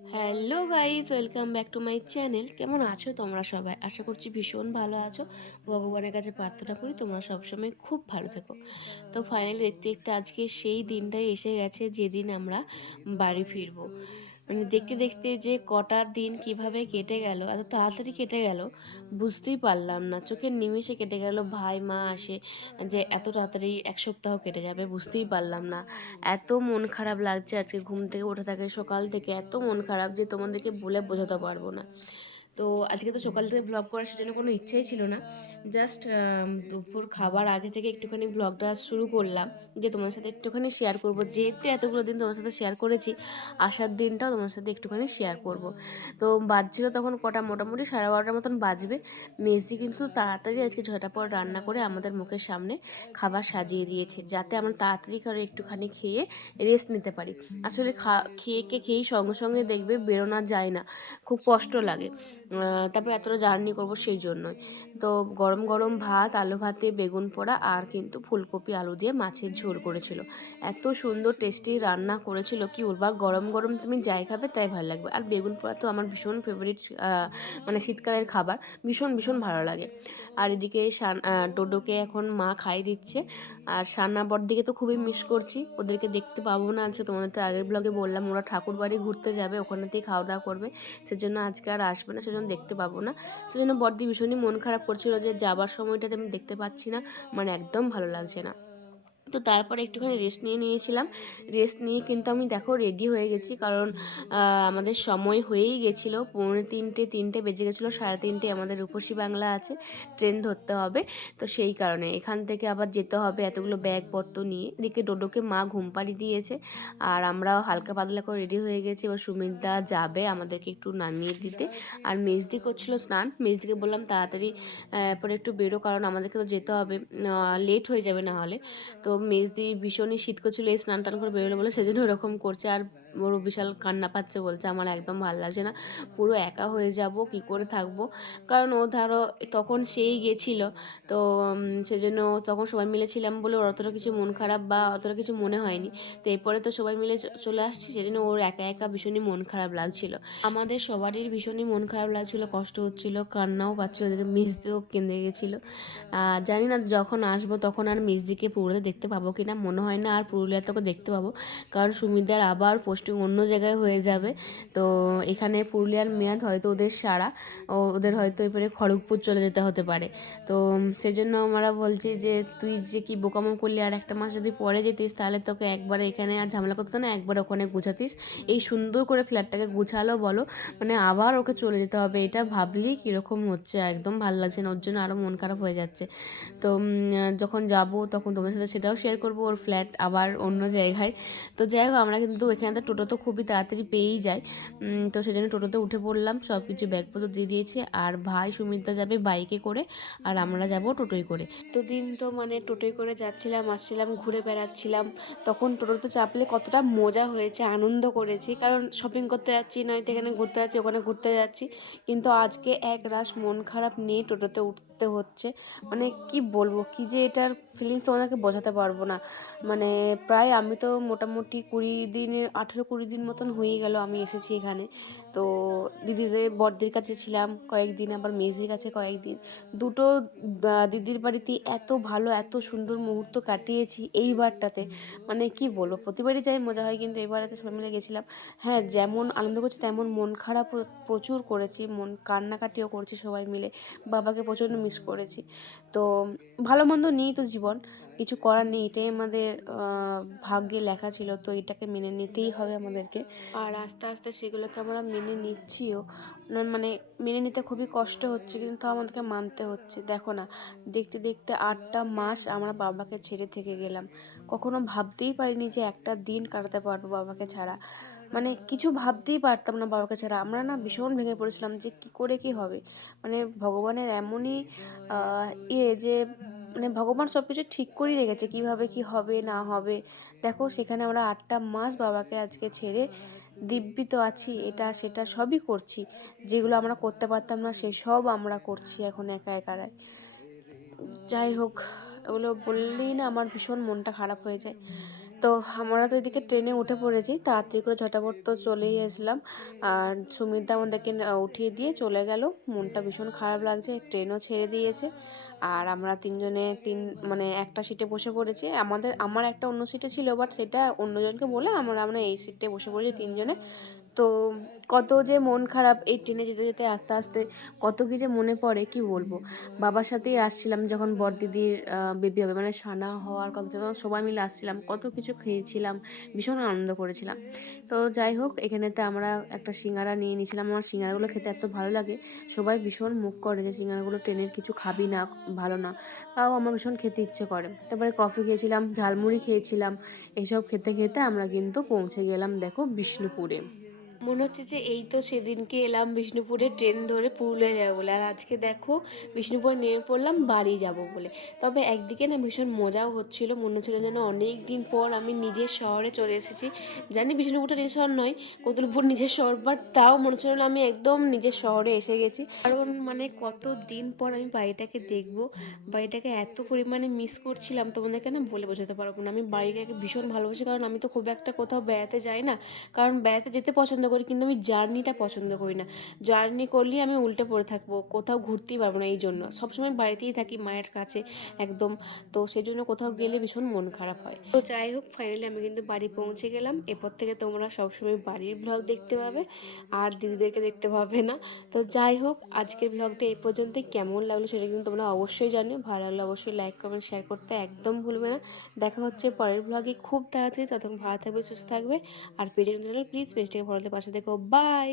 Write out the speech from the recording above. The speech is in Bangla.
Hello guys, welcome back to my channel. কেমন আছো তোমরা সবাই? আশা করছি ভীষণ ভালো আছো। ভগবানের কাছে প্রার্থনা করি তোমরা সবসময় খুব ভালো থেকো। তো ফাইনালি দেখতে দেখতে আজকে সেই দিনটাই এসে গেছে যেদিন আমরা বাড়ি ফিরবো। মানে দেখতে দেখতে যে কটা দিন কিভাবে কেটে গেল, এত তাড়াতাড়ি কেটে গেল বুঝতেই পারলাম না। চোখের নিমেষে কেটে গেল। ভাই মা আসে যে এত তাড়াতাড়ি এক সপ্তাহ কেটে যাবে বুঝতেই পারলাম না। এত মন খারাপ লাগছে আজকে, ঘুম থেকে উঠে থাকে সকাল থেকে এত মন খারাপ যে তোমাদেরকে বলে বোঝাতে পারবো না। তো আজকে তো সকাল থেকে ব্লগ করার সেজন্য কোনো ইচ্ছাই ছিল না। জাস্ট দুপুর খাবার আগে থেকে একটুখানি ব্লগটা শুরু করলাম, যে তোমার সাথে একটুখানি শেয়ার করব, যেহেতু এতগুলো দিন তোমার সাথে শেয়ার করেছি, আসার দিনটাও তোমার সাথে একটুখানি শেয়ার করব। তো বাজছিল তখন কটা, মোটামুটি 12:30 মতন বাজবে। মেজদি কিন্তু তাড়াতাড়ি আজকে 6টার পর রান্না করে আমাদের মুখের সামনে খাবার সাজিয়ে দিয়েছে, যাতে আমরা তাড়াতাড়ি করে একটুখানি খেয়ে রেস্ট নিতে পারি। আসলে খেয়েই সঙ্গে সঙ্গে দেখবে বেরোনো যায় না, খুব কষ্ট লাগে। তারপর এতটা জার্নি করব সেই জন্যই। তো গরম গরম ভাত, আলু ভাতে বেগুন পোড়া, আর কিন্তু ফুলকপি আলু দিয়ে মাছের ঝোল করেছিল। এত সুন্দর টেস্টি রান্না করেছিল কি বলবো। আর গরম গরম তুমি যাই খাবে তাই ভালো লাগবে। আর বেগুন পোড়া তো আমার ভীষণ ফেভারিট, মানে শীতকালের খাবার, ভীষণ ভীষণ ভালো লাগে। আর এদিকে ডোডোকে এখন মা খাই দিচ্ছে। আর সান্না বড়দিকে তো খুবই মিস করছি, ওদেরকে দেখতে পাবো না। আজকে তোমাদের তো আগের ব্লগে বললাম ওরা ঠাকুর বাড়ি ঘুরতে যাবে, ওখানেতেই খাওয়া দাওয়া করবে, সেজন্য আজকে আর আসবে না, সেজন্য দেখতে পাবো না। সেজন্য বড়দি ভীষণই মন খারাপ করছিল যে যাবার সময়টাতে আমি দেখতে পাচ্ছি না, মানে একদম ভালো লাগছে না। তো তারপরে একটুখানি রেস্ট নিয়েছিলাম। রেস্ট নিয়ে কিন্তু আমি দেখো রেডি হয়ে গেছি, কারণ আমাদের সময় হয়েই গেছিলো, 3:45 বেজে গেছিলো। 3:30 আমাদের রূপসী বাংলা আছে, ট্রেন ধরতে হবে। তো সেই কারণে এখান থেকে আবার যেতে হবে এতগুলো ব্যাগপত্র নিয়ে। এদিকে ডোডোকে মা ঘুম পাড়ি দিয়েছে, আর আমরাও হালকা পাতলা করে রেডি হয়ে গেছি। এবার সুমিতদা যাবে আমাদেরকে একটু নামিয়ে দিতে। আর মেজদি করছিল স্নান। মেজদিকে বললাম তাড়াতাড়ি পরে একটু বেরো, কারণ আমাদেরকে তো যেতে হবে, লেট হয়ে যাবে না হলে। তো মেজদি ভীষণই শীত করছিল, এই স্নান টান করে বেরোলো বলে সেজন্য ওরকম করছে। আর ওর বিশাল কান্না পাচ্ছে, বলছে আমার একদম ভালো লাগছে না, পুরো একা হয়ে যাব, কি করে থাকবো। কারণ ও ধরো তখন সেই গেছিলো, তো সেজন্য তখন সবাই মিলে ছিলাম বলে ওর অতটা কিছু মন খারাপ বা অতটা কিছু মনে হয়নি। তো এরপরে তো সবাই মিলে চলে আসছি, সেজন্য ওর একা একা ভীষণই মন খারাপ লাগছিল। আমাদের সবারই ভীষণই মন খারাপ লাগছিল, কষ্ট হচ্ছিল, কান্নাও পাচ্ছিল, ওদিকে মেজদিও কেঁদে গেছিলো। জানি না যখন আসবো তখন আর মেজদিকে পুরুলিয়াতে দেখতে পাবো কিনা, মনে হয় না আর পুরুলিয়া তোকে দেখতে পাবো, কারণ সুমিতার আবার পোস্টিং অন্য জায়গায় হয়ে যাবে। তো এখানে পুরুলিয়ার মেয়াদ হয়তো ওদের সারা, ওদের হয়তো এরপরে খড়গপুর চলে যেতে হতে পারে। তো সেই জন্য আমরা বলছি যে তুই যে কি বোকামো করলি, আর একটা মাস যদি পরে যেতিস তাহলে তোকে একবারে এখানে আর ঝামেলা করতে না, একবার ওখানে গুছাতিস। এই সুন্দর করে ফ্ল্যাটটাকে গুছালো বলো, মানে আবার ওকে চলে যেতে হবে, এটা ভাবলেই কীরকম হচ্ছে, একদম ভালো লাগছে না, ওর জন্য আরও মন খারাপ হয়ে যাচ্ছে। তো যখন যাব তখন তোমাদের সাথে সেটাও শেয়ার করবো, ওর ফ্ল্যাট আবার অন্য জায়গায়। তো যাই হোক, আমরা কিন্তু এখানে তো টোটো তো খুবই তাড়াতাড়ি পেয়েই যাই। তো সেই জন্য টোটোতে উঠে পড়লাম, সব কিছু ব্যাগপত্র দিয়ে দিয়েছি। আর ভাই সুমিতা যাবে বাইকে করে, আর আমরা যাব টোটোয় করে। তো দিন তো মানে টোটোয় করে যাচ্ছিলাম, আসছিলাম, ঘুরে বেড়াচ্ছিলাম। তখন টোটোতে চাপলে কতটা মজা হয়েছে, আনন্দ করেছি, কারণ শপিং করতে যাচ্ছি, নয়তো এখানে ঘুরতে যাচ্ছি, ওখানে ঘুরতে যাচ্ছি। কিন্তু আজকে এক রাশ মন খারাপ নিয়ে টোটোতে উঠতে হচ্ছে। মানে কি বলবো, কি যে এটার ফিলিংস ওনাকে বোঝাতে পারবো না। মানে প্রায় আমি তো মোটামুটি 18-20 দিন মতন হয়ে গেল আমি এসেছি এখানে। তো দিদিদের বড়দির কাছে ছিলাম কয়েকদিন, আবার মেজির কাছে কয়েকদিন। দুটো দিদির বাড়িতে এত ভালো এত সুন্দর মুহূর্ত কাটিয়েছি এইবারটাতে, মানে কি বলবো, প্রতিবারই যাই মজা হয়, কিন্তু এবারেতে সবাই মিলে গেছিলাম। হ্যাঁ, যেমন আনন্দ করছি তেমন মন খারাপও প্রচুর করেছি, কান্নাকাটিও করছি সবাই মিলে। বাবাকে প্রচণ্ড মিস করেছি। তো ভালো মন্দ নিয়েই তো জীবন, কিছু করার নেই, এটাই আমাদের ভাগ্যে লেখা ছিল, তো এটাকে মেনে নিতেই হবে আমাদেরকে। আর আস্তে আস্তে সেগুলোকে আমরা মেনে নিচ্ছিও। মানে মেনে নিতে খুবই কষ্ট হচ্ছে, কিন্তু আমাদেরকে মানতে হচ্ছে। দেখো না, দেখতে দেখতে 8টা মাস আমরা বাবাকে ছেড়ে থেকে গেলাম। কখনো ভাবতেই পারিনি যে একটা দিন কাটাতে পারবো বাবাকে ছাড়া। মানে কিছু ভাবতেই পারতাম না বাবাকে ছাড়া। আমরা না ভীষণ ভেঙে পড়েছিলাম যে কী করে কী হবে। মানে ভগবানের এমনই যে মানে ভগবান সব কিছু ঠিক করেই রেখেছে, কীভাবে কী হবে না হবে। দেখো সেখানে আমরা 8টা মাস বাবাকে আজকে ছেড়ে দিব্যি তো আছি, এটা সেটা সবই করছি, যেগুলো আমরা করতে পারতাম না সেসব আমরা করছি এখন একা একারাই। যাই হোক, এগুলো বললেই না আমার ভীষণ মনটা খারাপ হয়ে যায়। তো আমরা তো এদিকে ট্রেনে উঠে পড়েছি, তাড়াতাড়ি করে ঝটাপট তো চলেই আসলাম। আর সুমিতদা আমাদেরকে উঠিয়ে দিয়ে চলে গেল। মনটা ভীষণ খারাপ লাগছে, ট্রেনও ছেড়ে দিয়েছে। আর আমরা তিনজনে মানে একটা সিটে বসে পড়েছি। আমার একটা অন্য সিটে ছিল, বাট সেটা অন্যজনকে বলে আমরা আমরা এই সিটে বসে পড়েছি তিনজনে। তো কত যে মন খারাপ এই ট্রেনে যেতে যেতে আস্তে আস্তে, কত কি যে মনে পড়ে কি বলবো। বাবার সাথেই আসছিলাম যখন বড়দিদির বেবি হবে, মানে সানা হওয়ার কথা, যখন সবাই মিলে আসছিলাম কত কিছু খেয়েছিলাম, ভীষণ আনন্দ করেছিলাম। তো যাই হোক, এখানেতে আমরা একটা সিঙ্গারা নিয়ে নিয়েছিলাম। আমার সিঙ্গারাগুলো খেতে এত ভালো লাগে, সবাই ভীষণ মুখ করে যে সিঙ্গারাগুলো ট্রেনের কিছু খাবি না, ভালো না। তাও আমার ভীষণ খেতে ইচ্ছে করে। তারপরে কফি খেয়েছিলাম, ঝালমুড়ি খেয়েছিলাম। এইসব খেতে খেতে আমরা কিন্তু পৌঁছে গেলাম দেখো বিষ্ণুপুরে। মনে হচ্ছে যে এই তো সেদিনকে এলাম বিষ্ণুপুরে ট্রেন ধরে পুরুলিয়া যাবো বলে, আর আজকে দেখো বিষ্ণুপুরে নেমে পড়লাম বাড়ি যাব বলে। তবে একদিকে না ভীষণ মজাও হচ্ছিল, মনে হচ্ছিল যেন অনেক দিন পর আমি নিজের শহরে চলে এসেছি। জানি বিষ্ণুপুরটা নিজের শহর নয়, কতুলপুর নিজের শহর, বাট তাও মনে হচ্ছিল না আমি একদম নিজের শহরে এসে গেছি। কারণ মানে কত দিন পর আমি বাড়িটাকে দেখবো, বাড়িটাকে এত পরিমাণে মিস করছিলাম, তোমাদেরকে না বলে বোঝাতে পারবো না। আমি বাড়িটাকে ভীষণ ভালোবাসি, কারণ আমি তো খুব একটা কোথাও বেড়াতে যাই না। কারণ বেড়াতে যেতে পছন্দ করি, কিন্তু আমি জার্নিটা পছন্দ করি না। জার্নি করলেই আমি উল্টে পড়ে থাকবো, কোথাও ঘুরতেই পারবো না। এই জন্য সবসময় বাড়িতেই থাকি মায়ের কাছে একদম। তো সেই জন্য কোথাও গেলে ভীষণ মন খারাপ হয়। তো যাই হোক, ফাইনালি আমি কিন্তু বাড়ি পৌঁছে গেলাম। এরপর থেকে তোমরা সবসময় বাড়ির ব্লগ দেখতে পাবে, আর দিদিদেরকে দেখতে পাবে না। তো যাই হোক, আজকের ব্লগটা এই পর্যন্তই। কেমন লাগলো সেটা কিন্তু তোমরা অবশ্যই জানিও। ভালো লাগলে অবশ্যই লাইক কমেন্ট শেয়ার করতে একদম ভুলবে না। দেখা হচ্ছে পরের ব্লগে খুব তাড়াতাড়ি। ততক্ষণ ভালো থাকবে, সুস্থ থাকবে। আর পেজে প্লিজ পেজটাকে ফলোতে পাশে দেখো। বাই।